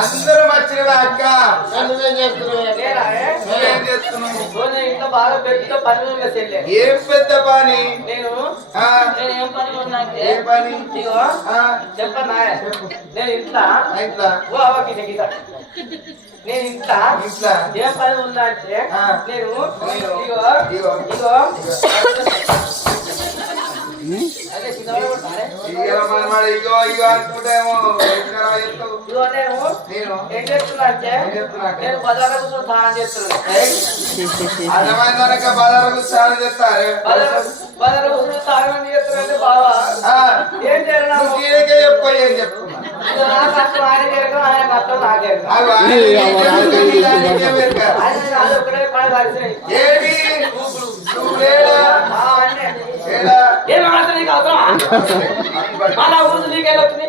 అందరూ వచ్చిన అక్క ఇంట్లో బాగా పెద్ద పని ఉన్న చెల్లె. ఏం పెద్ద పని? నేను ఏం పని ఉన్నా ఏ పని? చెప్పన్నా నేను ఇంట్లో నేను ఇంట్లో ఏం పని ఉందా అంటే నేను ఇగో అదే ఇగో ఇగో అనుకుంటేమో నేను ఏం చేస్తున్నా అంటే నేను బజార్లకు స్నానం చేస్తున్నాను. అన్నమాట బజార్కు స్నానం చేస్తారు. బజార్లకు స్నానం చేస్తున్నానంటే బావా ఏం చేయాలి చెప్పు ఏం చెప్తున్నా ఆయన జరగదు ఆయన మొత్తం నాకే ఒకటే పని కలిసినాయి. ఏం మాత్రం నీకు అవసరం అలా ఊరు నీకెళ్ళొస్తుంది.